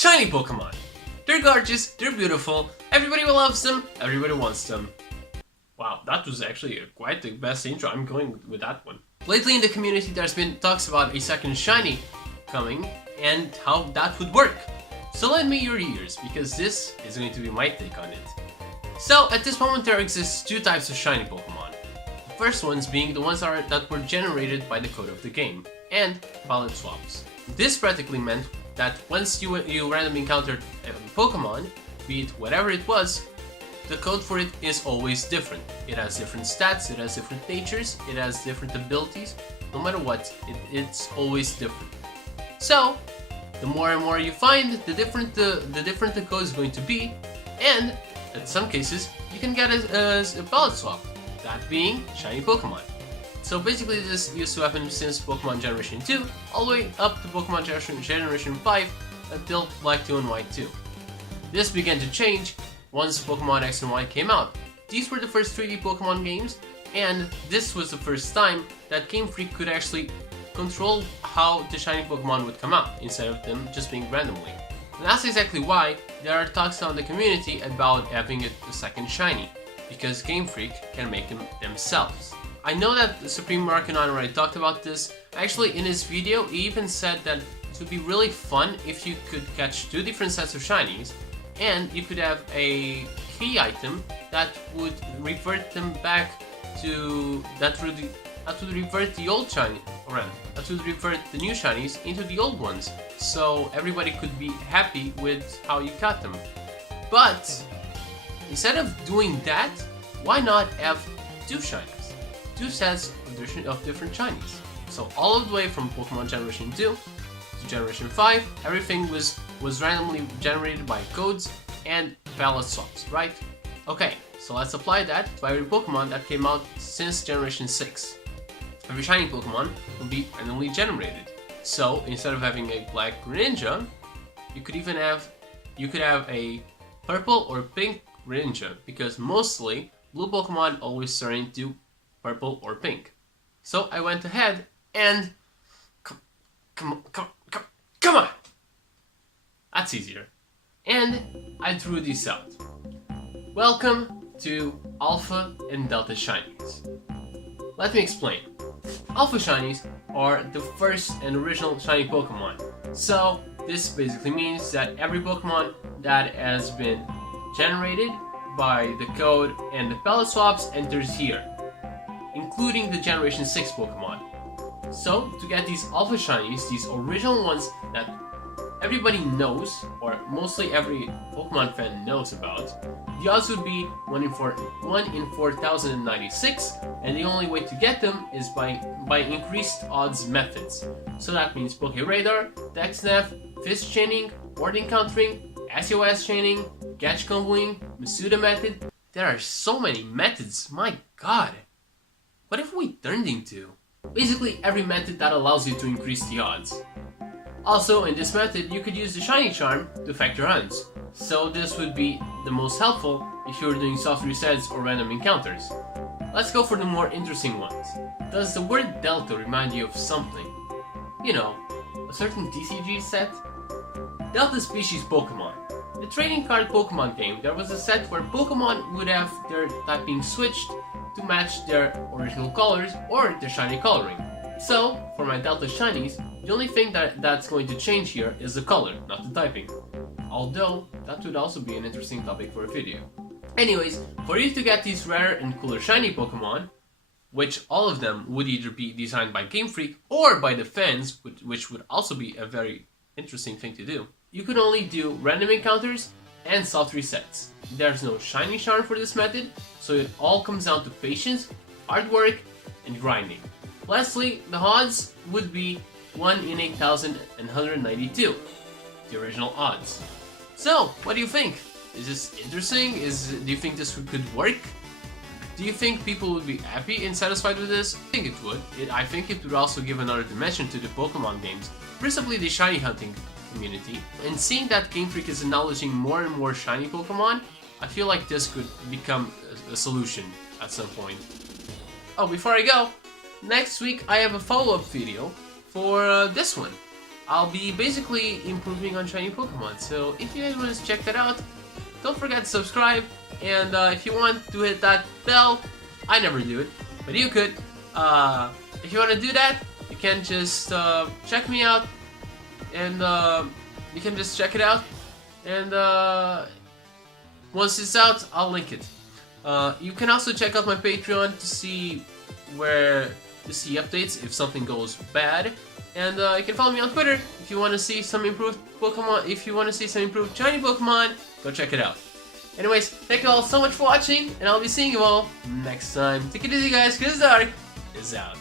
Shiny Pokemon. They're gorgeous, they're beautiful, everybody loves them, everybody wants them. Wow, that was actually quite the best intro. I'm going with that one. Lately in the community there's been talks about a second shiny coming and how that would work. So lend me your ears because this is going to be my take on it. So at this moment there exists two types of shiny Pokemon. The first ones being the ones that were generated by the code of the game and valid swaps. This practically meant that once you randomly encountered a Pokemon, be it whatever it was, the code for it is always different. It has different stats, it has different natures, it has different abilities. No matter what, it's always different. So, the more and more you find, the different the code is going to be, and in some cases, you can get a valid swap, that being shiny Pokemon. So basically this used to happen since Pokemon Generation 2, all the way up to Pokemon Generation 5, until Black 2 and White 2. This began to change once Pokemon X and Y came out. These were the first 3D Pokemon games, and this was the first time that Game Freak could actually control how the shiny Pokemon would come out, instead of them just being randomly. And that's exactly why there are talks on the community about having a second shiny, because Game Freak can make them themselves. I know that Supreme Arcanon already talked about this. Actually, in his video, he even said that it would be really fun if you could catch two different sets of shinies, and you could have a key item that would revert them back to that would revert the old shiny, or that would revert the new shinies into the old ones, so everybody could be happy with how you caught them. But instead of doing that, why not have two shinies? Two sets of different shinies. So all of the way from Pokemon Generation 2 to Generation 5, everything was randomly generated by codes and valid swaps, right? Okay, so let's apply that to every Pokemon that came out since Generation 6. Every shiny Pokemon will be randomly generated. So instead of having a black Greninja, you could have a purple or pink Greninja, because mostly blue Pokemon always turn into purple or pink. So I went ahead and come on! That's easier. And I drew these out. Welcome to Alpha and Delta Shinies. Let me explain. Alpha Shinies are the first and original shiny Pokemon. So this basically means that every Pokemon that has been generated by the code and the palette swaps enters here, including the Generation 6 Pokemon. So, to get these Alpha Shinies, these original ones that everybody knows, or mostly every Pokemon fan knows about, the odds would be 1 in 4,096, and the only way to get them is by increased odds methods. So that means Pokéradar, DexNav, Fist Chaining, Ward Encountering, SOS Chaining, Catch Comboing, Masuda Method. There are so many methods, my god! What have we turned into? Basically every method that allows you to increase the odds. Also, in this method, you could use the Shiny Charm to affect your hunts. So this would be the most helpful if you were doing soft resets or random encounters. Let's go for the more interesting ones. Does the word Delta remind you of something? You know, a certain TCG set? Delta Species Pokemon. The trading card Pokemon game, there was a set where Pokemon would have their typing switched to match their original colors or their shiny coloring. So, for my Delta Shinies, the only thing that's going to change here is the color, not the typing. Although, that would also be an interesting topic for a video. Anyways, for you to get these rarer and cooler shiny Pokemon, which all of them would either be designed by Game Freak or by the fans, which would also be a very interesting thing to do, you could only do random encounters and soft resets. There's no shiny charm for this method, so it all comes down to patience, hard work, and grinding. Lastly, the odds would be 1 in 8,192, the original odds. So, what do you think? Is this interesting? Do you think this could work? Do you think people would be happy and satisfied with this? I think it would. I think it would also give another dimension to the Pokemon games, principally the shiny hunting community. And seeing that Game Freak is acknowledging more and more shiny Pokemon, I feel like this could become a solution at some point. Oh, before I go, next week I have a follow-up video for this one. I'll be basically improving on shiny Pokemon. So if you guys want to check that out, don't forget to subscribe. And if you want to hit that bell, I never do it, but you could. If you want to do that, you can just check me out, and you can just check it out. And once it's out, I'll link it. You can also check out my Patreon to see updates if something goes bad. And you can follow me on Twitter if you want to see some improved Pokemon. If you want to see some improved shiny Pokemon, go check it out. Anyways, thank you all so much for watching, and I'll be seeing you all next time. Take it easy, guys, 'cause Dark is out.